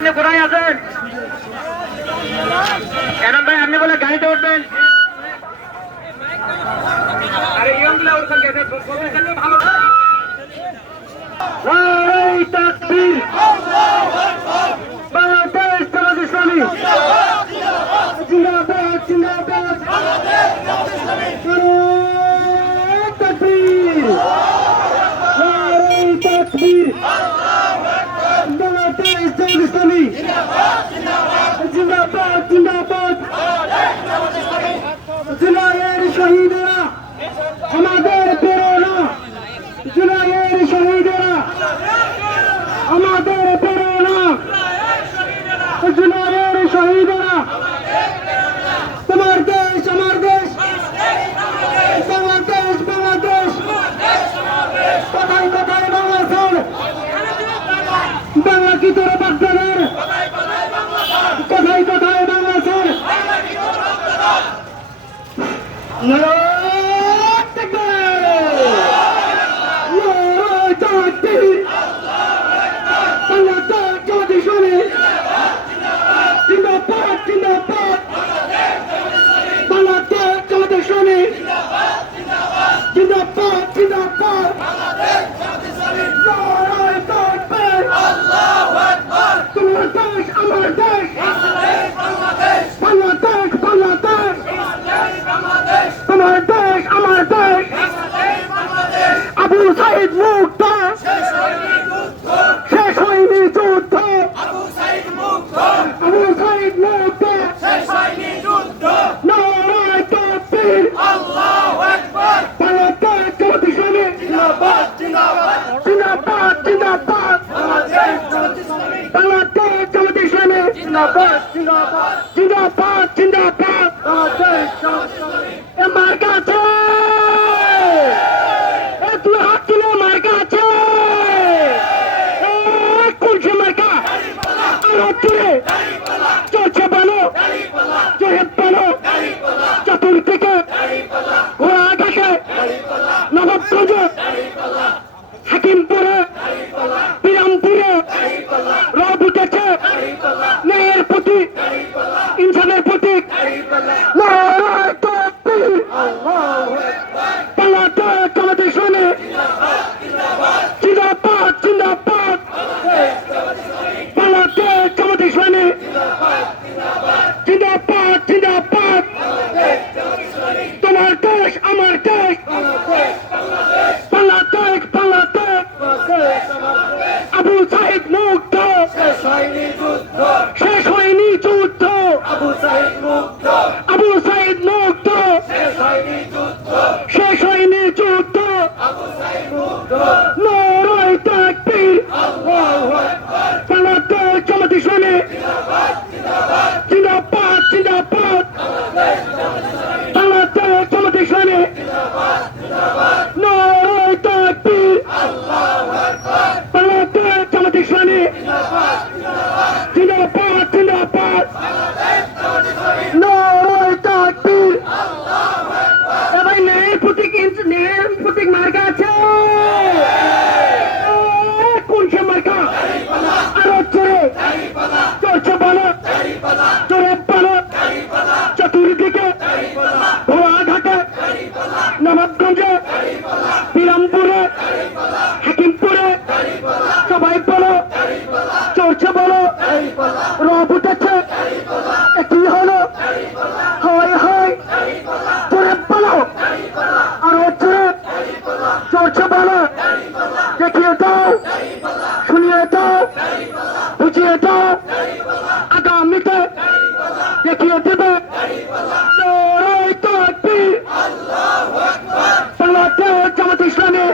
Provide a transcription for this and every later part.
কোথায় আছেন? এনাম ভাই আপনি বলে গাড়িতে উঠবেন। আরে ইয়ংগুলা উঠবেন কেন? ভালো না। নারে তাকবীর, বাংলাদেশ জামাত ইসলামী জিন্দাবাদ, জিন্দাবাদ। নারে তাকবীর, নারে তাকবীর, বাংলাদেশ জামাত ইসলামী জিন্দাবাদ, জিন্দাবাদ। জুলাইয়ের শহীদেরা আমাদের প্রেরণা, জুলাইয়ের শহীদেরা আমাদের প্রেরণা, জুলাইয়ের শহীদেরা। তোমার দেশ আমার দেশ, বাংলাদেশ বাংলাদেশ। কোথায় কোথায় বাংলাদেশ, বাংলা কি তোর বাগদাদের? কোথায় কোথায় বাংলাদেশ? আবু সাইদ মুক্ত, শেষ হয়নি যুদ্ধ। আবু সাইদ মুক্ত, নারায়ে তাকবীর, আল্লাহু আকবার। বাংলাদেশ জামাত ইসলামী জিন্দাবাদ, জিন্দাবাদ, জিন্দাবাদ, জিন্দাবাদ। বাংলাদেশ জামাত ইসলামী জিন্দাবাদ, জিন্দাবাদ, জিন্দাবাদ, জিন্দাবাদ। বাংলাদেশ জামাত ইসলামী আমার কাছে চলছে বলো, বলো চতুর্দিকে ঘোড়াঘাটে, নবাবগঞ্জে, হাকিমপুরে, বিরামপুরে রব উঠেছে ন্যায়ের প্রতি, ইনসানের প্রতীক। নারায়ে তাকবীর, বাংলাদেশ জামাত ইসলামী জিন্দাবাদ, জিন্দাবাদ। বাংলাদেশ জামাত ইসলামী জিন্দাবাদ, জিন্দাবাদ। তোমার দেশ আমার দেশ, বাংলাদেশ বাংলাদেশ। আবু সাইদ মুক্ত, শেষ হয়নি যুদ্ধ। আবু সাইদ মুক্ত, শেষ হয়নি যুদ্ধ। নারায়ে তাকবীর, বাংলাদেশ জামাত ইসলামী জিন্দাবাদ, জিন্দাবাদ। বাংলাদেশ জামাত ইসলামী নারায়ে তাকবীর, বাংলাদেশ জামাত ইসলামী জিন্দাবাদ, জিন্দাবাদ। নারায়ে তাকবীর। এবার ন্যায়ের প্রতীক, ন্যায়ের প্রতীক মার্কা আছে। কোন সে মার্কা? আরো জোরে চলছে বলো, জোরে বলো চতুর্দিকে ঘোড়াঘাটে, নবাবগঞ্জে, বিরামপুরে, হাকিমপুরে সবাই বলো চলছে বলো, রব উঠেছে। কি হলো? হয় হয়, জোরে বলো, আরো জোরে চলছে বলো। দেখিয়ে দাও, শুনিয়ে দাও, বুঝিয়ে দাও, আগামীতে দেখিয়ে দেবে। নারায়ে তাকবীর, বাংলাদেশ জামাত ইসলামী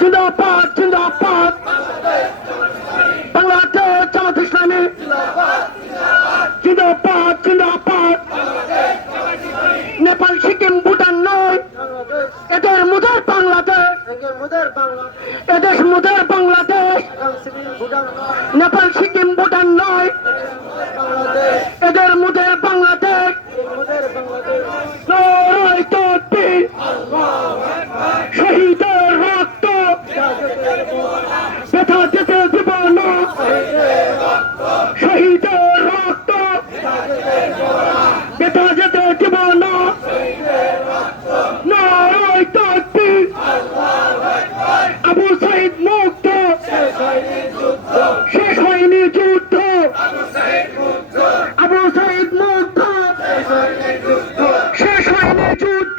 জিন্দাবাদ, জিন্দাবাদ। বাংলাদেশ জামাত ইসলামী জিন্দাবাদ, জিন্দাবাদ। নেপাল সিকিম ভুটান নয়, এদের মুদের বাংলাদেশ, এদেশ মুদের বাংলাদেশ। নেপাল সিকিম ভুটান নয়, এদের শহীদের রক্ত বৃথা যেতে দেব না। নারায়ে তাকবীর। আবু সাঈদ মুক্ত, শেষ হয়নি যুদ্ধ। আবু সাঈদ মুক্ত, শেষ হয়নি যুদ্ধ।